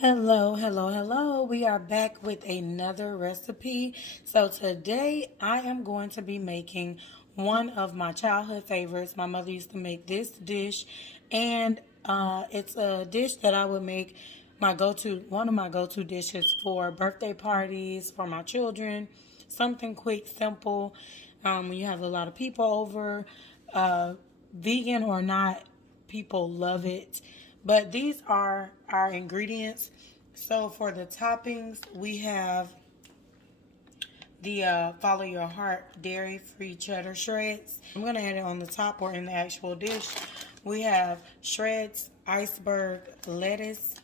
Hello, hello, hello. We are back with another recipe. So today I am going to be making one of my childhood favorites. My mother used to make this dish, and it's a dish that I would make one of my go-to dishes for birthday parties, for my children. Something quick, simple. When you have a lot of people over, vegan or not, people love it. But these are our ingredients. So for the toppings, we have the Follow Your Heart dairy-free cheddar shreds. I'm going to add it on the top or in the actual dish. We have shreds, iceberg lettuce.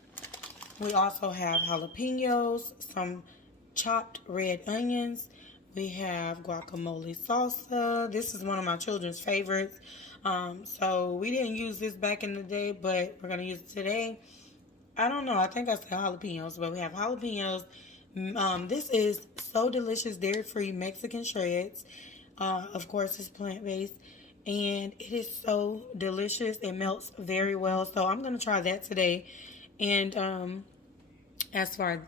We also have jalapenos, some chopped red onions. We have guacamole salsa. This is one of my children's favorites. So we didn't use this back in the day, but we're going to use it today. I don't know. I think I said jalapenos, but we have jalapenos. This is so delicious, dairy-free Mexican shreds. Of course, it's plant-based, and it is so delicious. It melts very well. So I'm gonna try that today. And as far as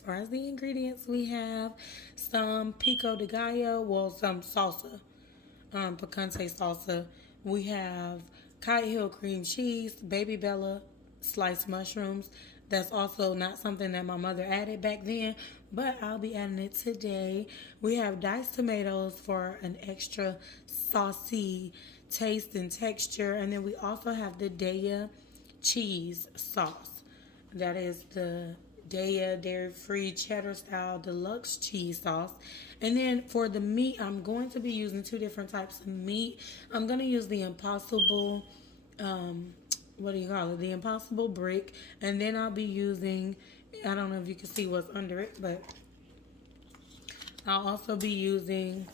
far as the ingredients, we have some pico de gallo, well, some salsa, picante salsa. We have Kite Hill cream cheese, baby Bella sliced mushrooms. That's also not something that my mother added back then, but I'll be adding it today. We have diced tomatoes for an extra saucy taste and texture, and then we also have the Daya cheese sauce. That is the Daya dairy-free cheddar style deluxe cheese sauce. And then for the meat, I'm going to be using two different types of meat. I'm going to use the Impossible, what do you call it? The Impossible brick. And then I'll be using, I don't know if you can see what's under it, but I'll also be using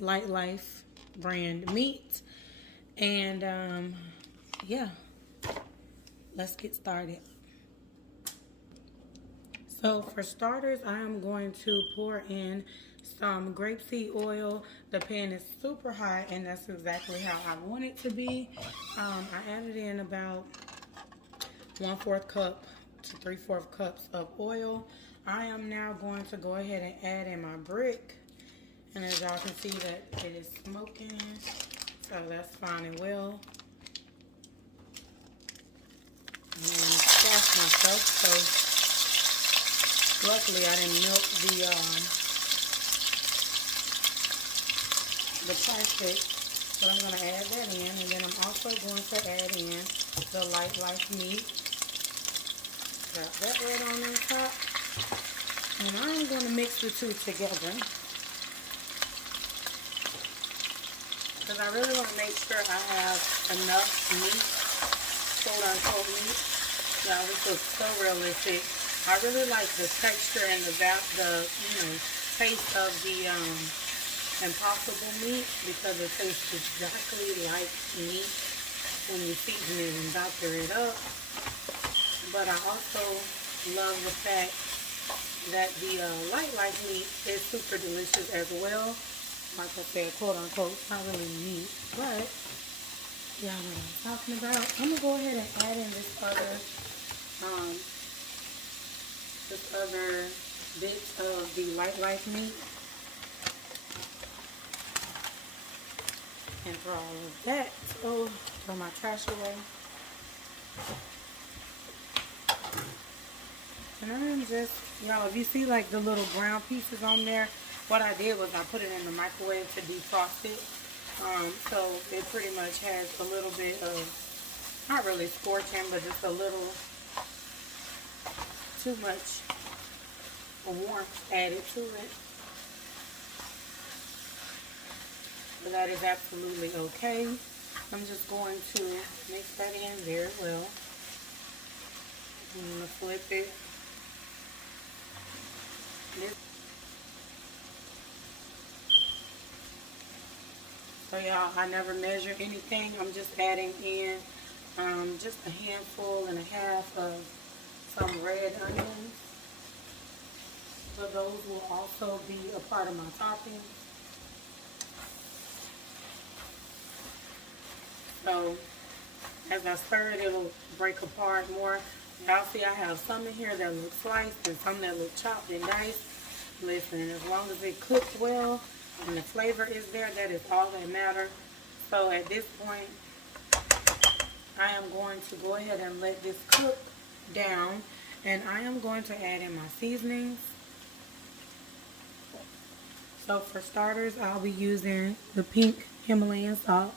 Light Life brand meat. And yeah, let's get started. So for starters, I am going to pour in some grapeseed oil. The pan is super hot, and that's exactly how I want it to be. I added in about 1/4 cup to 3/4 cups of oil. I am now going to go ahead and add in my brick. And as y'all can see that it is smoking, so that's fine and well. And then splash myself, so luckily I didn't melt the plastic, but I'm going to add that in, and then I'm also going to add in the Light Life meat. Got that right on the top, and I'm going to mix the two together because I really want to make sure I have enough meat, quote unquote meat. Yeah, this looks so realistic. I really like the texture and the taste of the Impossible meat because it tastes exactly like meat when you season it and doctor it up. But I also love the fact that the Light Life meat is super delicious as well. Like I said, quote unquote, it's not really meat, but y'all know what I'm talking about. I'm gonna go ahead and add in this other bit of the Light Life meat. And for all of that, so throw my trash away. And I'm just, y'all, if you see like the little brown pieces on there, what I did was I put it in the microwave to defrost it. So it pretty much has a little bit of, not really scorching, but just a little too much warmth added to it. But that is absolutely okay. I'm just going to mix that in very well. I'm going to flip it. So y'all, I never measure anything. I'm just adding in just a handful and a half of some red onions. So those will also be a part of my topping. So as I stir it, it'll break apart more. Y'all see I have some in here that look sliced and some that look chopped and diced. Listen, as long as it cooks well and the flavor is there, that is all that matters. So at this point, I am going to go ahead and let this cook down, and I am going to add in my seasonings. So for starters, I'll be using the pink Himalayan salt.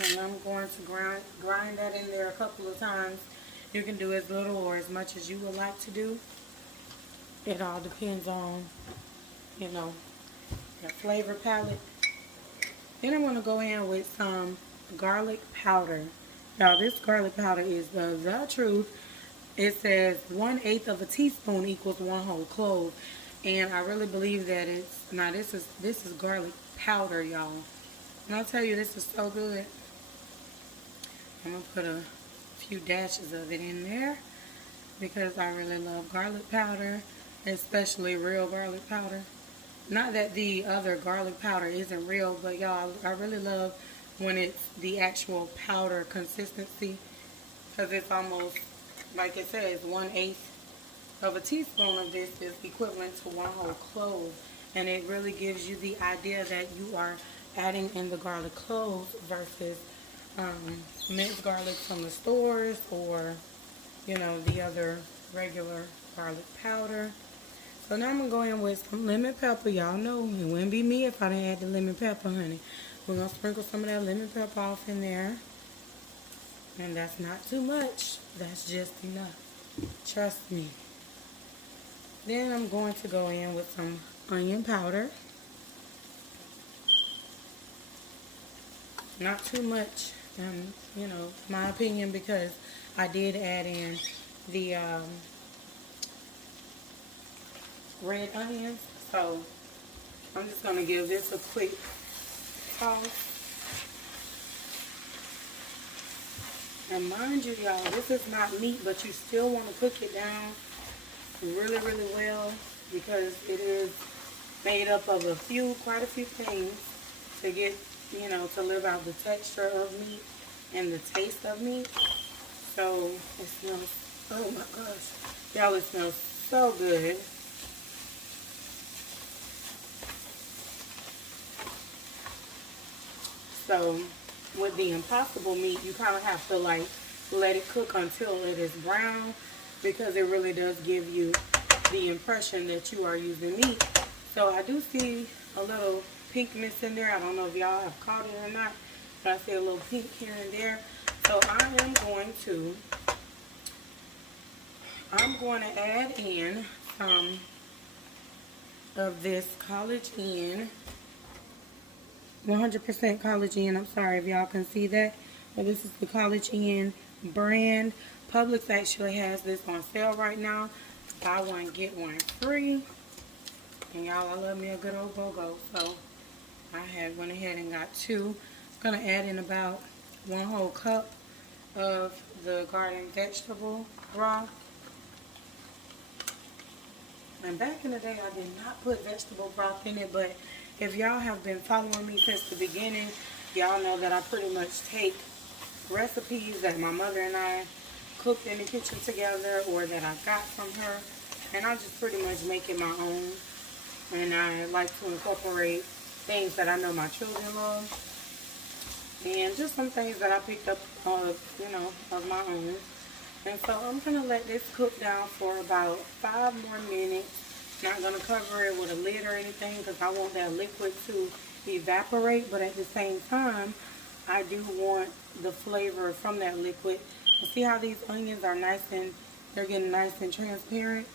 And I'm going to grind that in there a couple of times. You can do as little or as much as you would like to do. It all depends on, you know, your flavor palette. Then I'm going to go in with some garlic powder. Now this garlic powder is the truth. It says 1/8 of a teaspoon equals 1 whole clove. And I really believe that it's, now this is garlic powder, y'all. And I'll tell you, this is so good. I'm going to put a few dashes of it in there because I really love garlic powder, especially real garlic powder. Not that the other garlic powder isn't real, but y'all, I really love when it's the actual powder consistency, because it's almost, like it says, 1/8 of a teaspoon of this is equivalent to 1 whole clove. And it really gives you the idea that you are adding in the garlic cloves versus minced garlic from the stores, or, you know, the other regular garlic powder. So now I'm going to go in with some lemon pepper. Y'all know it wouldn't be me if I didn't add the lemon pepper, honey. We're going to sprinkle some of that lemon pepper off in there. And that's not too much. That's just enough. Trust me. Then I'm going to go in with some onion powder. Not too much, you know, my opinion, because I did add in the red onions. So I'm just going to give this a quick toss. And mind you, y'all, this is not meat, but you still want to cook it down really, really well, because it is made up of quite a few things to get, you know, to live out the texture of meat and the taste of meat. So it smells, oh my gosh, y'all, it smells so good. So with the impossible meat, you kind of have to like let it cook until it is brown, because it really does give you the impression that you are using meat. So I do see a little pinkness in there. I don't know if y'all have caught it or not, but I see a little pink here and there. So I'm going to add in some of this College Inn, 100% College Inn. I'm sorry if y'all can see that, but this is the College Inn brand. Publix actually has this on sale right now. Buy one, get one free. And y'all, I love me a good old BOGO, so I went ahead and got 2. I'm going to add in about 1 whole cup of the garden vegetable broth. And back in the day, I did not put vegetable broth in it, but if y'all have been following me since the beginning, y'all know that I pretty much take recipes that my mother and I cooked in the kitchen together, or that I got from her, and I just pretty much make it my own. And I like to incorporate things that I know my children love, and just some things that I picked up you know, of my own. And so I'm going to let this cook down for about 5 more minutes. Not going to cover it with a lid or anything, because I want that liquid to evaporate, but at the same time, I do want the flavor from that liquid. You see how these onions are they're getting nice and transparent?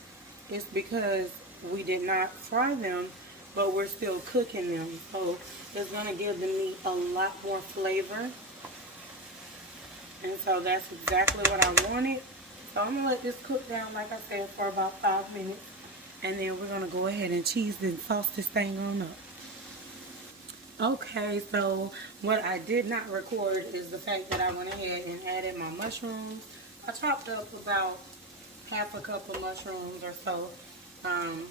It's because we did not fry them, but we're still cooking them. So it's going to give the meat a lot more flavor. And so that's exactly what I wanted. So I'm going to let this cook down, like I said, for about 5 minutes. And then we're going to go ahead and cheese and sauce this thing on up. Okay, so what I did not record is the fact that I went ahead and added my mushrooms. I chopped up about half a cup of mushrooms or so, kind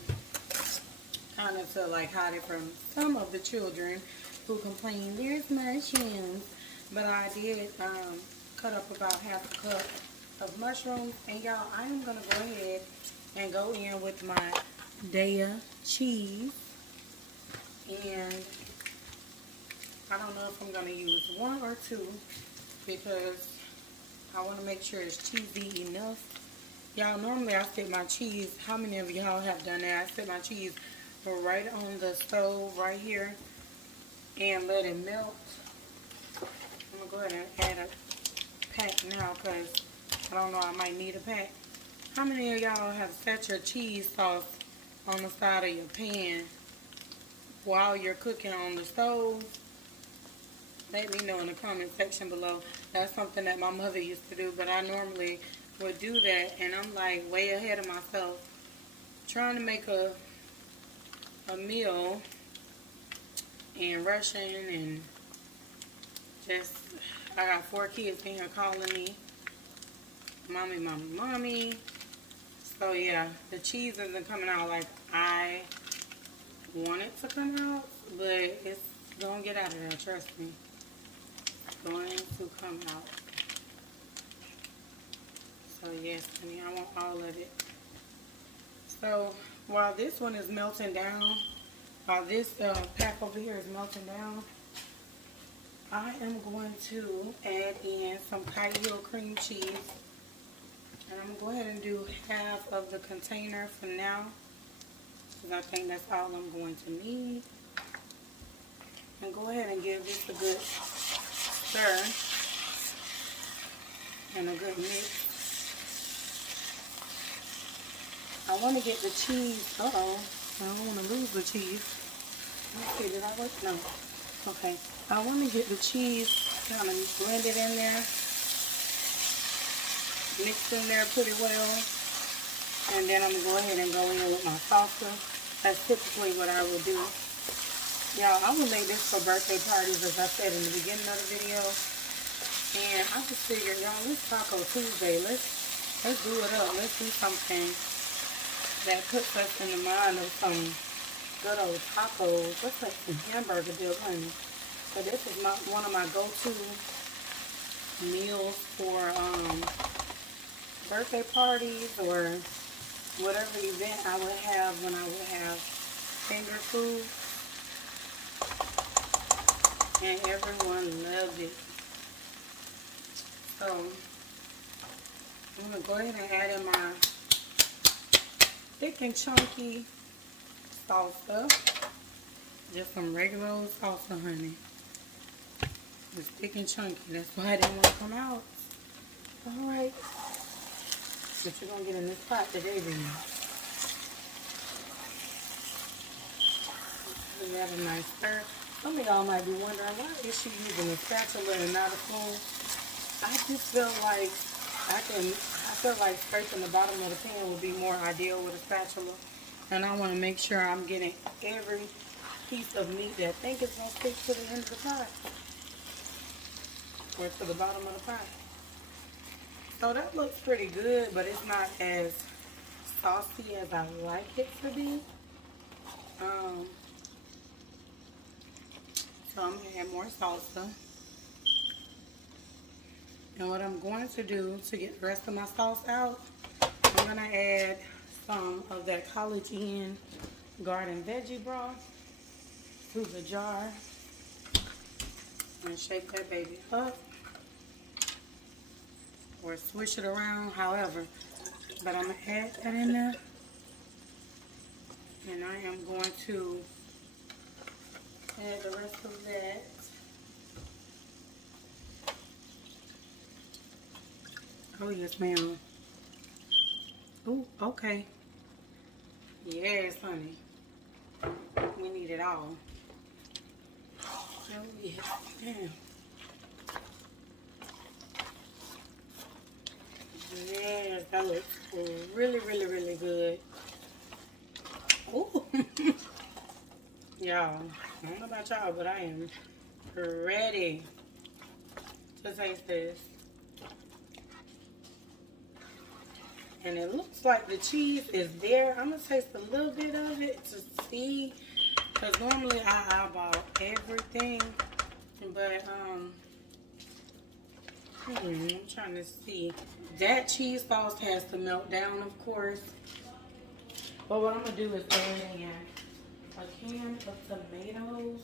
of to like hide it from some of the children who complain, "There's mushrooms." But I did cut up about half a cup of mushrooms. And y'all, I am going to go ahead and go in with my Daya cheese. And I don't know if I'm going to use one or two because I want to make sure it's cheesy enough. Y'all, normally I set my cheese, how many of y'all have done that? I set my cheese right on the stove right here and let it melt. I'm going to go ahead and add a pack now because I don't know, I might need a pack. How many of y'all have set your cheese sauce on the side of your pan while you're cooking on the stove? Let me know in the comment section below. That's something that my mother used to do, but I normally would do that, and I'm like way ahead of myself trying to make a meal and rushing, and just I got 4 kids in here calling me mommy, mommy, mommy. So yeah, the cheese isn't coming out like I want it to come out, but it's gonna get out of there, trust me. It's going to come out. So yes, honey, I want all of it. So while this one is melting down, while this pack over here is melting down, I am going to add in some Kite Hill cream cheese. And I'm going to go ahead and do half of the container for now, because I think that's all I'm going to need. And go ahead and give this a good stir and a good mix. I want to get the cheese. Uh-oh. I don't want to lose the cheese. Let's see, did I work? No. Okay. I want to get the cheese kind of blended in there. Mixed in there pretty well. And then I'm going to go ahead and go in with my salsa. That's typically what I will do. Y'all, I will make this for birthday parties, as I said in the beginning of the video. And I just figured, y'all, it's Taco Tuesday. Let's do it up. Let's do something that puts us in the mind of some good old tacos. Let's make some hamburger dip, honey. So this is one of my go-to meals for birthday parties or whatever event I would have when I would have finger food. And everyone loved it. So I'm going to go ahead and add in my thick and chunky salsa. Just some regular old salsa, honey. It's thick and chunky. That's why I didn't want to come out. Alright. But you're going to get in this pot today, baby. We have a nice stir. Some of y'all might be wondering, why is she using a spatula and not a spoon? I just feel like scraping the bottom of the pan would be more ideal with a spatula. And I want to make sure I'm getting every piece of meat that I think is going to stick to the end of the pot. Or to the bottom of the pot. So that looks pretty good, but it's not as saucy as I like it to be. So I'm going to add more salsa. And what I'm going to do to get the rest of my sauce out, I'm going to add some of that College Inn garden veggie broth to the jar. And shake that baby up. Or swish it around, however. But I'm going to add that in there. And I am going to add the rest of that. Oh, yes, ma'am. Oh, okay. Yes, honey. We need it all. Oh, yes, ma'am. Yes, that looks really, really, really good. Ooh. Y'all, I don't know about y'all, but I am ready to taste this. And it looks like the cheese is there. I'm going to taste a little bit of it to see. Because normally I eyeball everything. But I'm trying to see. That cheese sauce has to melt down, of course. But what I'm going to do is add in a can of tomatoes.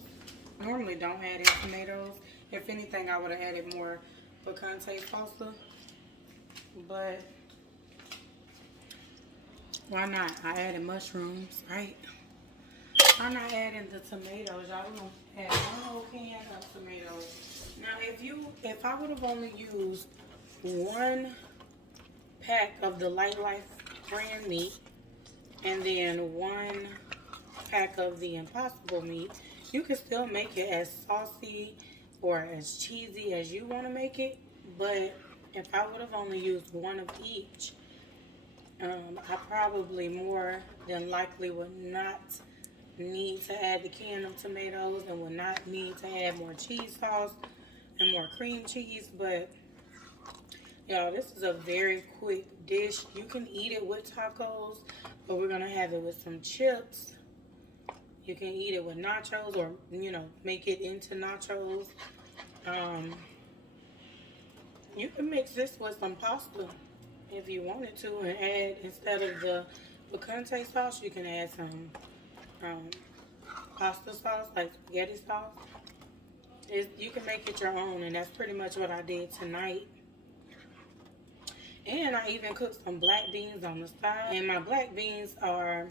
I normally don't add in tomatoes. If anything, I would have added more picante salsa. But why not? I added mushrooms, right? I'm not adding the tomatoes. Y'all gonna add one whole can of tomatoes. Now, if I would have only used one pack of the Light Life brand meat and then one pack of the Impossible meat, you can still make it as saucy or as cheesy as you want to make it. But if I would have only used one of each, I probably more than likely would not need to add the can of tomatoes and would not need to add more cheese sauce and more cream cheese. But y'all, this is a very quick dish. You can eat it with tacos, but we're gonna have it with some chips. You can eat it with nachos, or make it into nachos. You can mix this with some pasta if you wanted to, and add, instead of the picante sauce, you can add some pasta sauce, like spaghetti sauce. You can make it your own, and that's pretty much what I did tonight. And I even cooked some black beans on the side, and my black beans are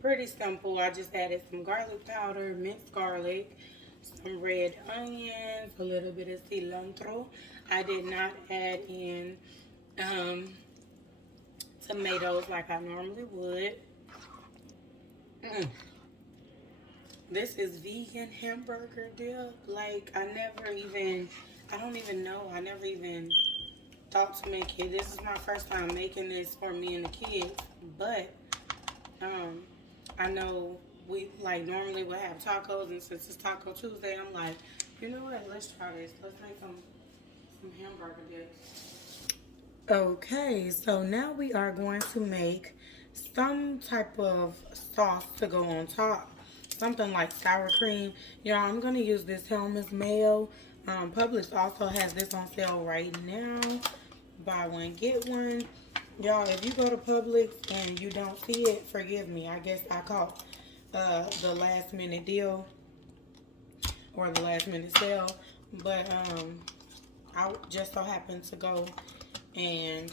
pretty simple. I just added some garlic powder, minced garlic, some red onions, a little bit of cilantro. I did not add in tomatoes like I normally would. This is vegan hamburger dip. Like, I never even thought to make it. This is my first time making this for me and the kids. But I know we normally would have tacos, and since it's Taco Tuesday, I'm like, you know what? Let's try this. Let's make some hamburger dip. Okay, so now we are going to make some type of sauce to go on top. Something like sour cream. Y'all, I'm going to use this Hellmann's mayo. Publix also has this on sale right now. Buy one, get one. Y'all, if you go to Publix and you don't see it, forgive me. I guess I caught the last minute deal or the last minute sale. But I just so happened to go and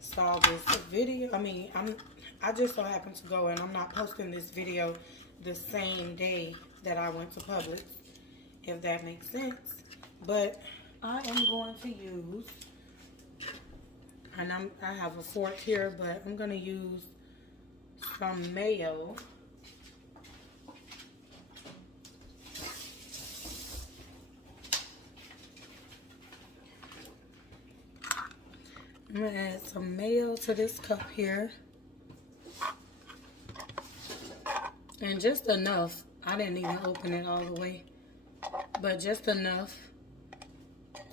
saw this video. I just so happened to go, and I'm not posting this video the same day that I went to Publix, if that makes sense. But I am going to use, and I have a fork here, but I'm going to use some mayo. I'm going to add some mayo to this cup here. And just enough. I didn't even open it all the way. But just enough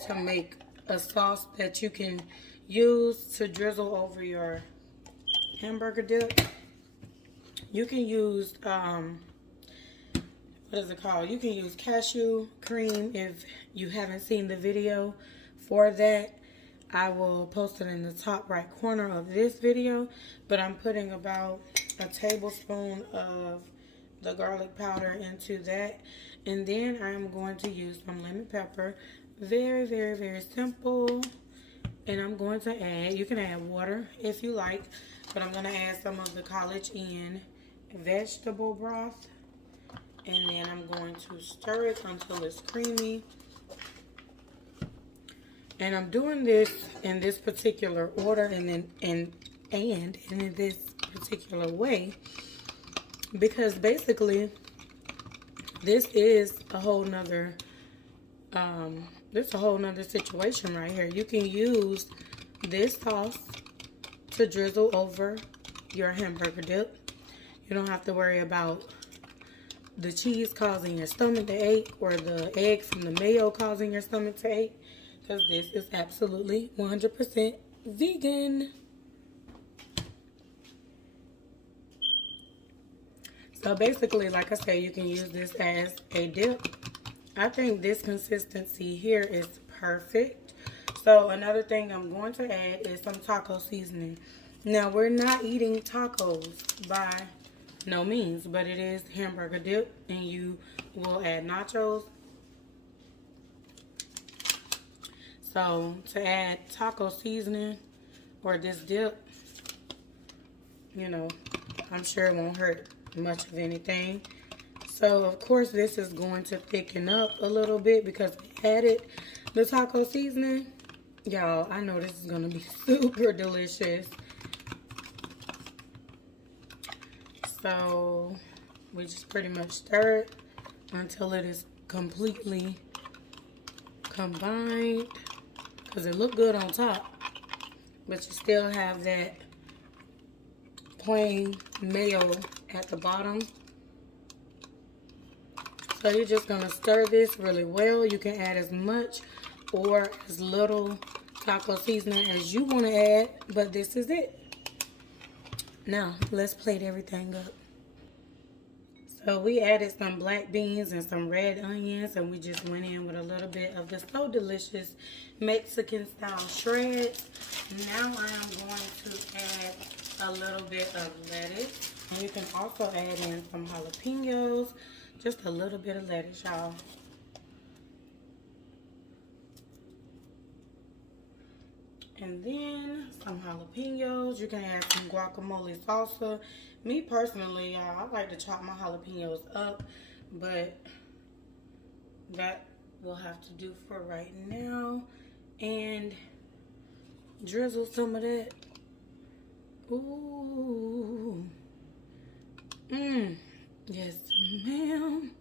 to make a sauce that you can use to drizzle over your hamburger dip. You can use, what is it called? You can use cashew cream if you haven't seen the video for that. I will post it in the top right corner of this video. But I'm putting about a tablespoon of the garlic powder into that, and then I'm going to use some lemon pepper. Very, very, very simple. And I'm going to add, you can add water if you like, but I'm going to add some of the College Inn vegetable broth, and then I'm going to stir it until it's creamy. And I'm doing this in this particular order, and in this particular way, because basically this is a whole nother situation right here. You can use this sauce to drizzle over your hamburger dip. You don't have to worry about the cheese causing your stomach to ache or the egg from the mayo causing your stomach to ache, because this is absolutely 100% vegan. So basically, like I said, you can use this as a dip. I think this consistency here is perfect. So another thing I'm going to add is some taco seasoning. Now, we're not eating tacos by no means, but it is hamburger dip, and you will add nachos. So to add taco seasoning or this dip, you know, I'm sure it won't hurt much of anything. So of course this is going to thicken up a little bit because we added the taco seasoning. Y'all, I know this is gonna be super delicious. So we just pretty much stir it until it is completely combined, because it look good on top, but you still have that plain mayo at the bottom. So you're just gonna stir this really well. You can add as much or as little taco seasoning as you want to add, but this is it. Now let's plate everything up. So we added some black beans and some red onions, and we just went in with a little bit of the so delicious Mexican style shreds. Now I am going to add a little bit of lettuce, and you can also add in some jalapenos. Just a little bit of lettuce, y'all. And then some jalapenos. You can add some guacamole salsa. Me personally, y'all, I like to chop my jalapenos up, but that will have to do for right now. And drizzle some of that. Ooh. Yes, ma'am.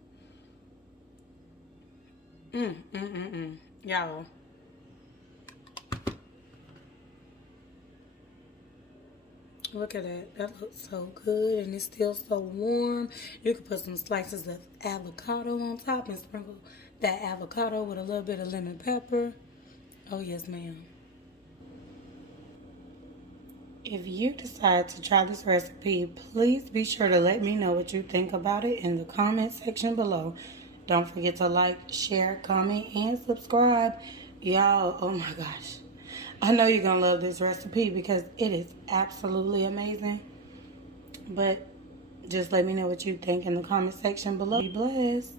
Y'all. Look at that. That looks so good, and it's still so warm. You can put some slices of avocado on top and sprinkle that avocado with a little bit of lemon pepper. Oh, yes, ma'am. If you decide to try this recipe, please be sure to let me know what you think about it in the comment section below. Don't forget to like, share, comment, and subscribe. Y'all, oh my gosh. I know you're going to love this recipe because it is absolutely amazing. But just let me know what you think in the comment section below. Be blessed.